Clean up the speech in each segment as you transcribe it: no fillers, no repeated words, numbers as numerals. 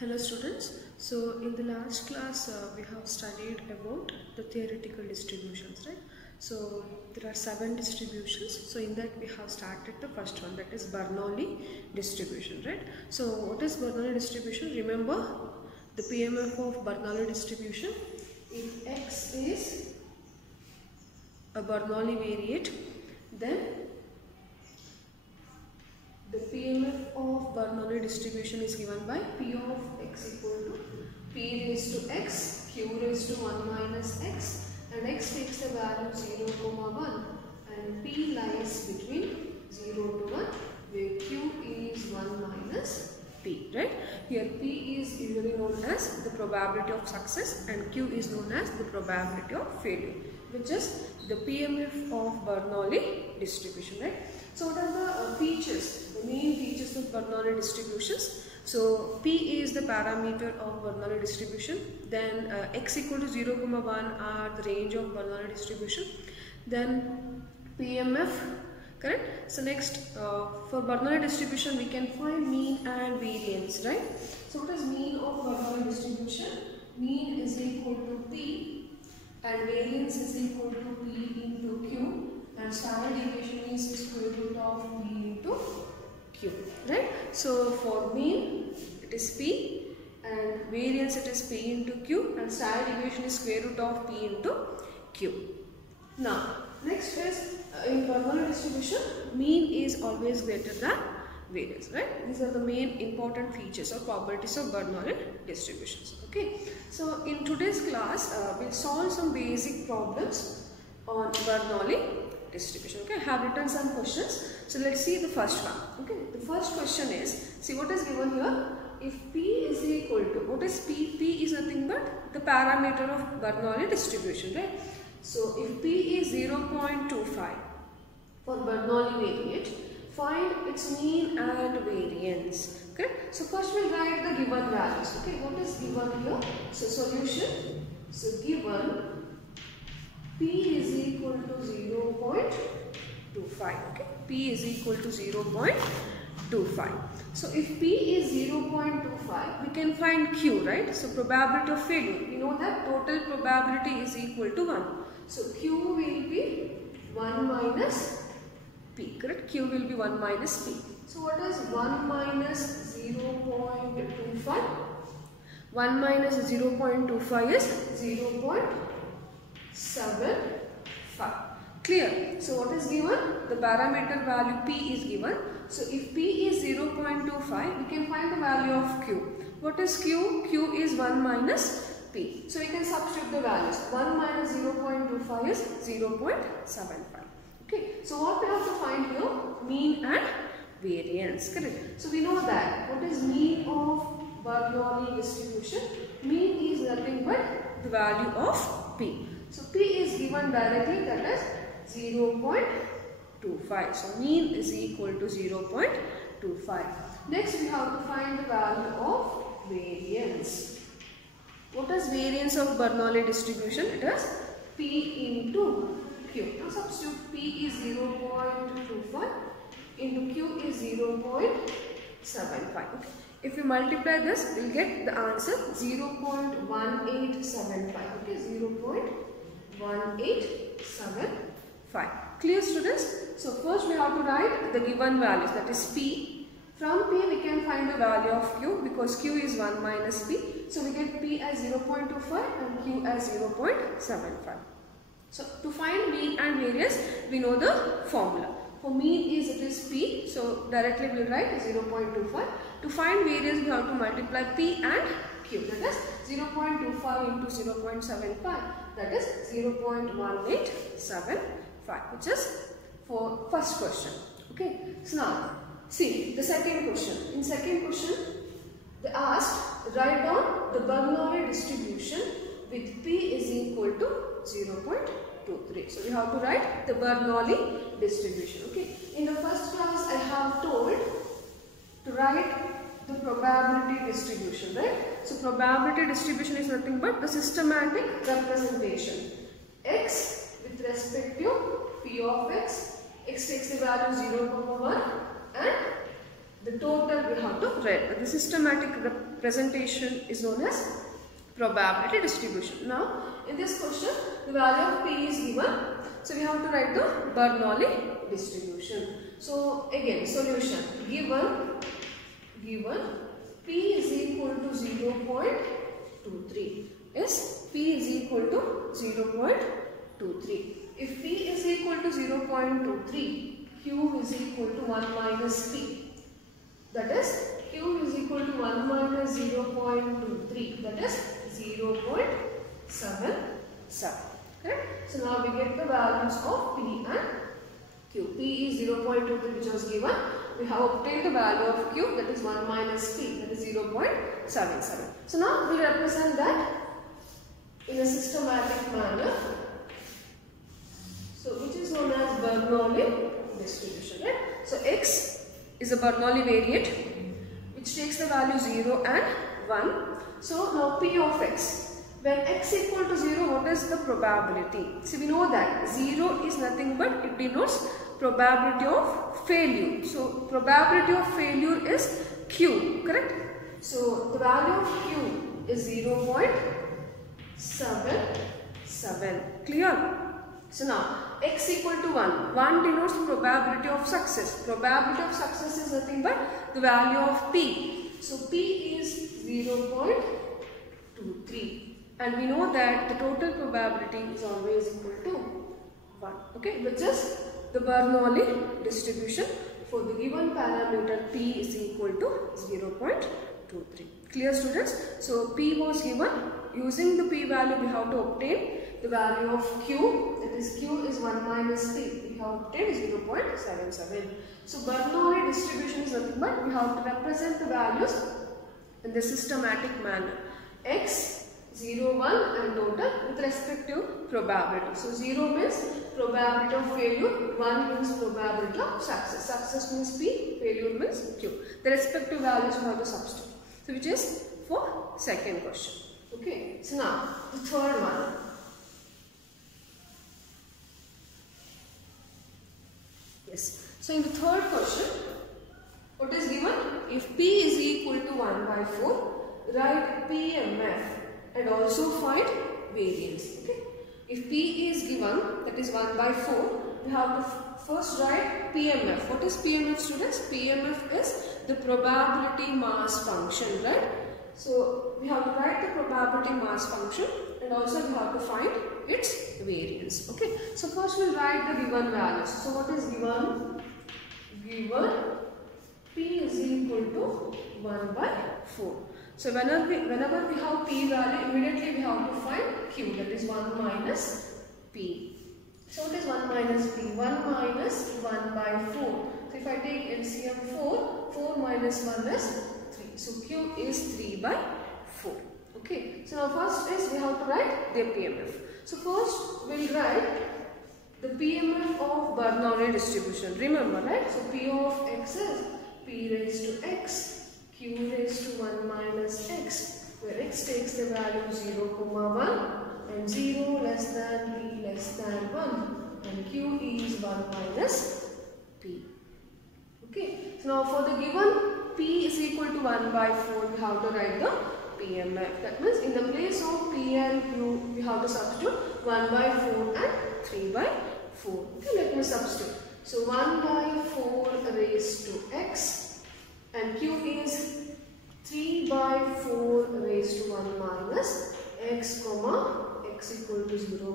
Hello students. So in the last class we have studied about the theoretical distributions, right? So there are 7 distributions. So in that we have started the first one, that is Bernoulli distribution, right? So what is Bernoulli distribution? Remember the PMF of Bernoulli distribution. If X is a Bernoulli variate, then the PMF of Bernoulli distribution is given by P of x equal to P raised to x, Q raised to 1 minus x, and x takes the value 0, 1, and P lies between 0 to 1 where Q is 1 minus P, right? Here P is usually known as the probability of success and Q is known as the probability of failure, which is the PMF of Bernoulli distribution, right? So what are the features, the main features of Bernoulli distributions? So P is the parameter of Bernoulli distribution, then x equal to 0, 1 are the range of Bernoulli distribution, then PMF, correct? So next for Bernoulli distribution we can find mean and variance, right? So what is mean of Bernoulli distribution? Mean is equal to P and variance is equal to P into Q. And standard deviation is square root of P into Q, right? So for mean it is P and variance it is P into Q and standard deviation is square root of P into Q. Now next is in Bernoulli distribution, mean is always greater than variance, right? These are the main important features or probabilities of Bernoulli distributions. Okay, so in today's class we'll solve some basic problems on Bernoulli distribution. Okay, I have written some questions. So let's see the first one. Okay, the first question is, see what is given here. If P is equal to, what is P? P is nothing but the parameter of Bernoulli distribution, right? So if P is 0.25 for Bernoulli variate, find its mean and variance. Okay, so first we'll write the given values. Okay, what is given here? So solution. So given P is equal to 0.25, okay? P is equal to 0.25. So if P is 0.25, we can find Q, right? So probability of failure, we know that total probability is equal to 1. So Q will be 1 minus P, correct? Q will be 1 minus P. So what is 1 minus 0.25? 1 minus 0.25 is 0.75. Clear? So what is given? The parameter value P is given. So if P is 0.25, we can find the value of Q. What is Q? Q is 1 minus P. So we can substitute the values. 1 minus 0.25 is 0.75. Okay. So what we have to find here? Mean and variance. Correct. So we know that. What is mean of Bernoulli distribution? Mean is nothing but the value of P. So P is given directly, that is 0.25. So mean is equal to 0.25. Next we have to find the value of variance. What is variance of Bernoulli distribution? It is P into Q. Now substitute P is 0.25 into Q is 0.75. Okay. If we multiply this, we will get the answer 0.1875. Okay, 0.1875. Clear, students? So first we have to write the given values, that is P. From P we can find the value of Q because Q is 1 minus P. So we get P as 0.25 and Q as 0.75. So to find mean and variance, we know the formula. For mean is it is P, so directly we will write 0.25. To find variance, we have to multiply P and Q, that is 0.25 into 0.75, that is 0.1875, which is for first question. Okay, so now see the second question. In second question, they asked write down the Bernoulli distribution with P is equal to 0.23. So we have to write the Bernoulli distribution. Okay. In the first class, I have told to write the probability distribution, right? So probability distribution is nothing but the systematic representation. X with respect to P of x, x takes the value 0, 1 and the total we have to write. The systematic representation is known as probability distribution. Now, in this question, the value of P is given. So, we have to write the Bernoulli distribution. So, again, solution given P is equal to 0.23. Yes, P is equal to 0.23. If P is equal to 0.23, Q is equal to 1 minus P. That is, Q is equal to 1 minus 0.23. That is 0.77. Correct? So now we get the values of P and Q. P is 0.23 which was given. We have obtained the value of Q, that is 1 minus P, that is 0.77. So now we represent that in a systematic manner. So which is known as Bernoulli distribution. Right? So X is a Bernoulli variate which takes the value 0 and 1. So now P of X. When X equal to 0, what is the probability? See, we know that 0 is nothing but it denotes probability of failure. So probability of failure is Q, correct? So the value of Q is 0.77. Clear? So now X equal to 1. 1 denotes probability of success. Probability of success is nothing but the value of P. So P is 0.23. And we know that the total probability is always equal to 1. Okay, which is the Bernoulli distribution for the given parameter P is equal to 0.23. Clear, students? So P was given. Using the P value, we have to obtain the value of Q. That is, Q is 1 minus P. We have obtained 0.77. So Bernoulli distribution is nothing but we have to represent the values in the systematic manner. X, 0, 1 and total with respect to probability. So 0 means probability of failure, 1 means probability of success. Success means P, failure means Q. The respective values we have to substitute. So which is for second question. Okay. So now the third one. Yes. So in the third question, what is given? If P is equal to 1 by 4, write PMF and also find variance. Okay. If P is given, that is 1 by 4, we have to first write PMF. What is PMF, students? PMF is the probability mass function, right? So we have to write the probability mass function and also we have to find its variance. Okay. So first we'll write the given values. So what is given? Given P is equal to 1 by 4. So whenever we have P value, immediately we have to find Q, that is 1 minus P. So what is 1 minus P? 1 minus 1 by 4. So if I take LCM 4, 4 minus 1 is 3. So Q is 3 by 4. Okay. So now first is we have to write the PMF. So first we will write the PMF of Bernoulli distribution. Remember, right? So P of X is P raised to X. Q raised to 1 minus X, where X takes the value 0, 1 and 0 less than P less than 1 and Q is 1 minus P. Okay. So now for the given P is equal to 1 by 4, we have to write the PMF. That means in the place of P and Q, we have to substitute 1 by 4 and 3 by 4. Okay, let me substitute. So 1 by 4 raised to X. And Q is 3 by 4 raised to 1 minus X, X equal to 0,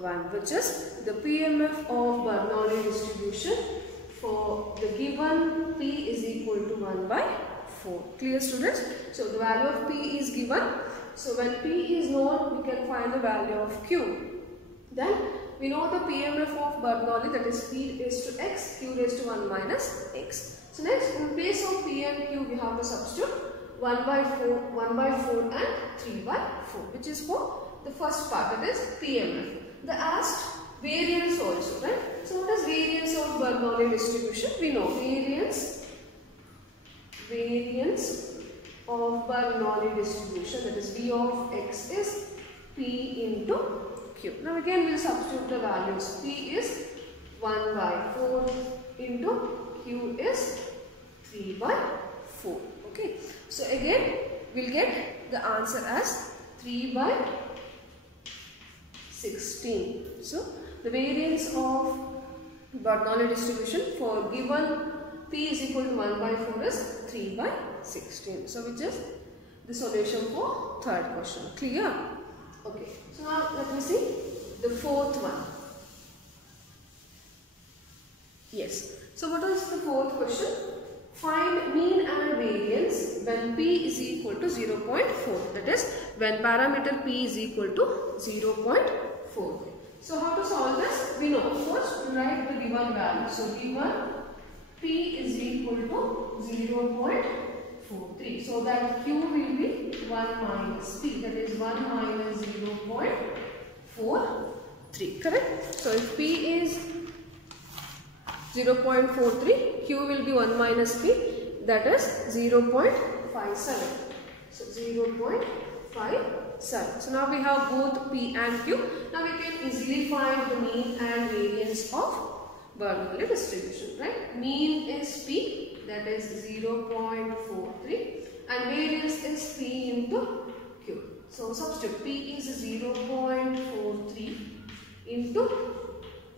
1, which is the PMF of Bernoulli distribution for the given P is equal to 1 by 4. Clear, students? So the value of P is given. So when P is known, we can find the value of Q. Then we know the PMF of Bernoulli, that is P raised to X, Q raised to 1 minus X. So next, in place of P and Q, we have to substitute 1 by 4 and 3 by 4, which is for the first part, that is PMF. The asked variance also, right? So what is variance of Bernoulli distribution? We know variance of Bernoulli distribution, that is V of X is P into Q. Now again we will substitute the values. P is 1 by 4 into Q is 3 by 4. Okay. So again we'll get the answer as 3 by 16. So the variance of Bernoulli distribution for given P is equal to 1 by 4 is 3 by 16. So which is the solution for third question. Clear? Okay. So now let me see the fourth one. Yes. So what is the fourth question? Find mean and variance when P is equal to 0.4. That is when parameter P is equal to 0.4. So how to solve this? We know. First write the given value. So given P is equal to 0.43. So that Q will be 1 minus P. That is 1 minus 0.43. Correct? So if P is 0.43, Q will be 1 minus P, that is 0.57. So 0.57. So now we have both P and Q. Now we can easily find the mean and variance of Bernoulli distribution, right? Mean is P, that is 0.43, and variance is P into Q. So substitute P is 0.43 into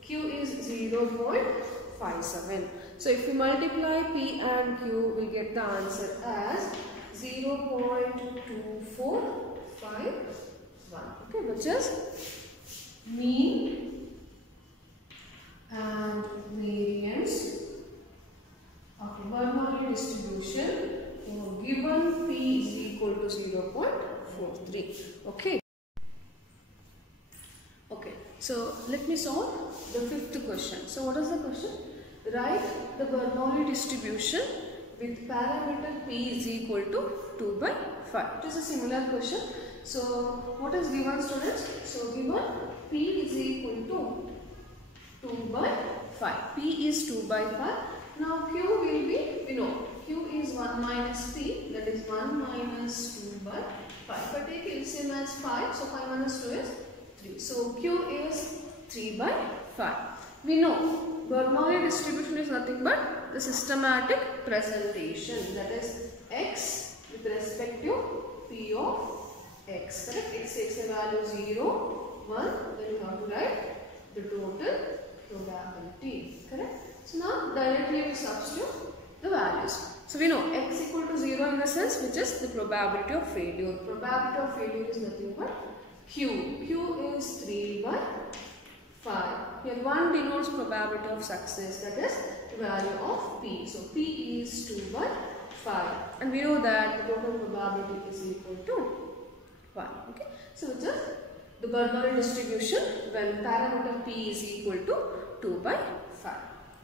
Q is 0.57. So if we multiply P and Q, we'll get the answer as 0.2451. Okay, which is mean and variance of Bernoulli distribution given P is equal to 0.43. Okay. Okay, so let me solve the fifth question. So what is the question? Write the Bernoulli distribution with parameter P is equal to 2 by 5. It is a similar question. So what is given, students? So given P is equal to 2 by 5. P is 2 by 5. Now Q will be, we know, Q is 1 minus P, that is 1 minus 2 by 5. But take LCM as 5, so 5 minus 2 is 3. So Q is 3 by 5. We know Bernoulli distribution is nothing but the systematic presentation, that is x with respect to P of x. Correct? X takes the value 0, 1, then you have to write the total probability. Correct? So now directly we substitute the values. So we know x equal to 0 in the sense which is the probability of failure. Probability of failure is nothing but Q. Q is 3 by 5. Here 1 denotes probability of success, that is the value of P. So P is 2 by 5. And we know that the total probability is equal to 1. Okay. So which is the Bernoulli distribution when parameter P is equal to 2 by 5.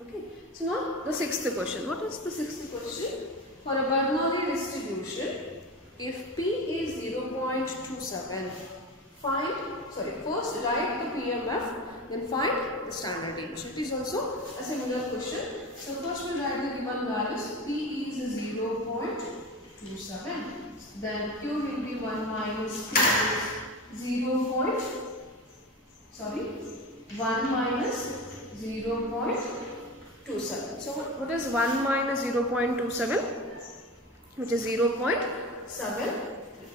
Okay. So now the sixth question. What is the sixth question? For a Bernoulli distribution, if P is 0.27, first write the PMF, then find the standard deviation. It is also a similar question. So first we will write the given values. P is 0.27. Then Q will be 1 minus P is 1 minus 0.27. So what is 1 minus 0.27? Which is 0.7,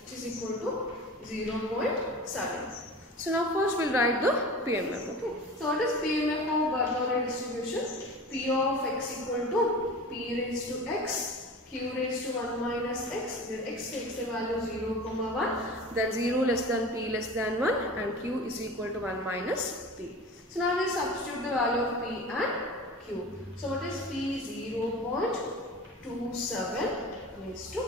which is equal to 0.7. So now first we'll write the PMF. Okay. So what is PMF of Bernoulli distribution? P of x equal to P raised to x, Q raised to 1 minus x. Then x takes the value 0, 1. Then 0 less than P less than 1, and Q is equal to 1 minus P. So now we substitute the value of P and Q. So what is P? 0.27 raised to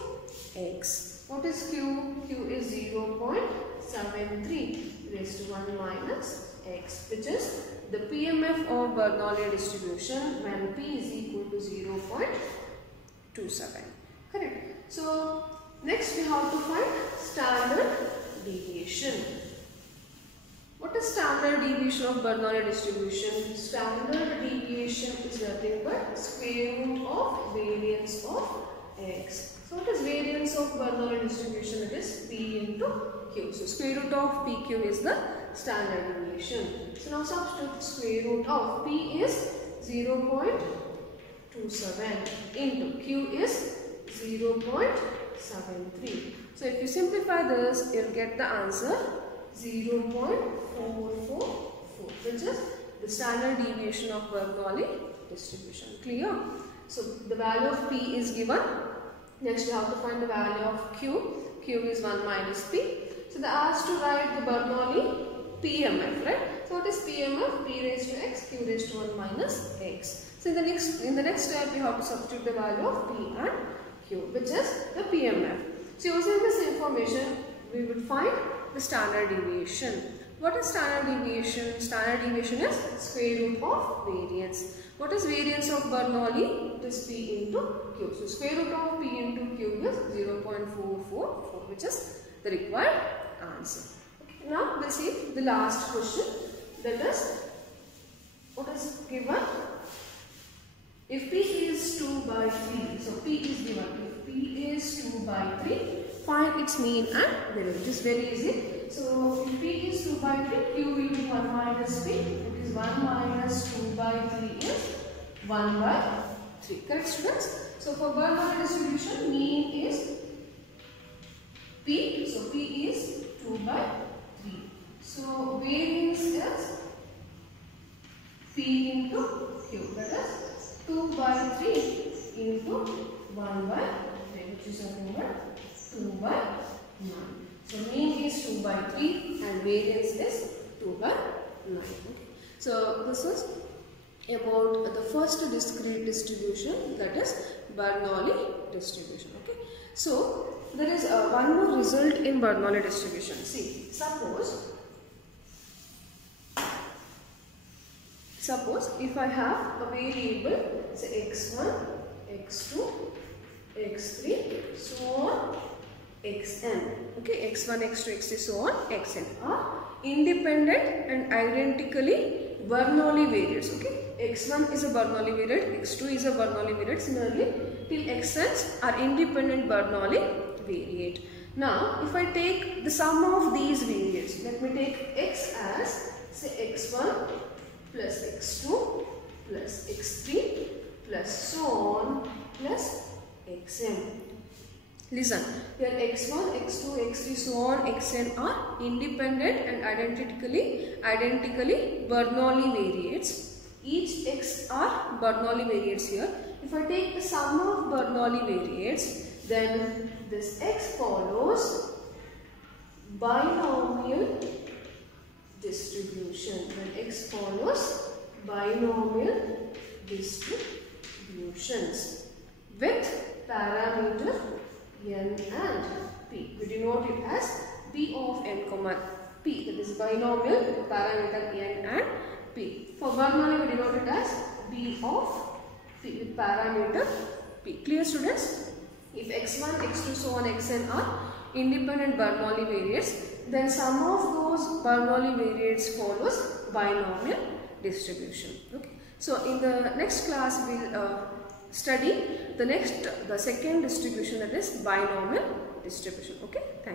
x. What is Q? Q is 0.73 raised to 1 minus x, which is the PMF of Bernoulli distribution when P is equal to 0.27. Correct. So next we have to find standard deviation. What is standard deviation of Bernoulli distribution? Standard deviation is nothing but square root of variance of x. So what is variance of Bernoulli distribution? It is P into Q. So square root of PQ is the standard deviation. So now substitute square root of P is 0.27 into Q is 0.27. 0.73. So if you simplify this, you'll get the answer 0.444, which is the standard deviation of Bernoulli distribution. Clear? So the value of P is given. Next we have to find the value of Q. Q is 1 minus P. So they asked to write the Bernoulli PMF, right? So what is PMF? P raised to x, Q raised to 1 minus x. So in the next step, we have to substitute the value of P and Q, which is the PMF. So using this information, we will find the standard deviation. What is standard deviation? Standard deviation is square root of variance. What is variance of Bernoulli? It is P into Q. So square root of P into Q is 0.444, which is the required answer. Okay. Now we'll see the last question. That is, what is given? If P is 2 by 3, so P is given. If P is 2 by 3, find its mean and derivative. It is very easy. So if P is 2 by 3, Q will be 1 minus P. It is 1 minus 2 by 3 is 1 by 3. Correct, students? So for Bernoulli distribution, mean is P. So P is 2 by 3. So variance is P into Q. That is 2 by 3 into 1 by 3, which is nothing but 2 by 9. So mean is 2 by 3 and variance is 2 by 9. Okay. So this is about the first discrete distribution, that is Bernoulli distribution. Okay. So there is one more result in Bernoulli distribution. See, suppose if I have a variable, say x1, x2, x3, so on, xn. Okay, x1, x2, x3, so on, xn are independent and identically Bernoulli variates. Okay, x1 is a Bernoulli variate, x2 is a Bernoulli variate. Similarly, till xn's are independent Bernoulli variate. Now, if I take the sum of these variates, let me take x as say x1 plus x2 plus x3 plus so on plus xn. Listen, here x1, x2, x3, so on, xn are independent and identically Bernoulli variates. Each x are Bernoulli variates here. If I take the sum of Bernoulli variates, then this x follows binomial distribution. When x follows binomial distributions with parameter n and p. We denote it as b of n comma p. That is binomial parameter n and p. For Bernoulli, we denote it as b of p with parameter p. Clear, students? If x1, x2, so on, xn are independent Bernoulli variates, then sum of those Bernoulli variates follows binomial distribution. Okay. So in the next class, we will study the second distribution, that is binomial distribution. Okay. Thank you.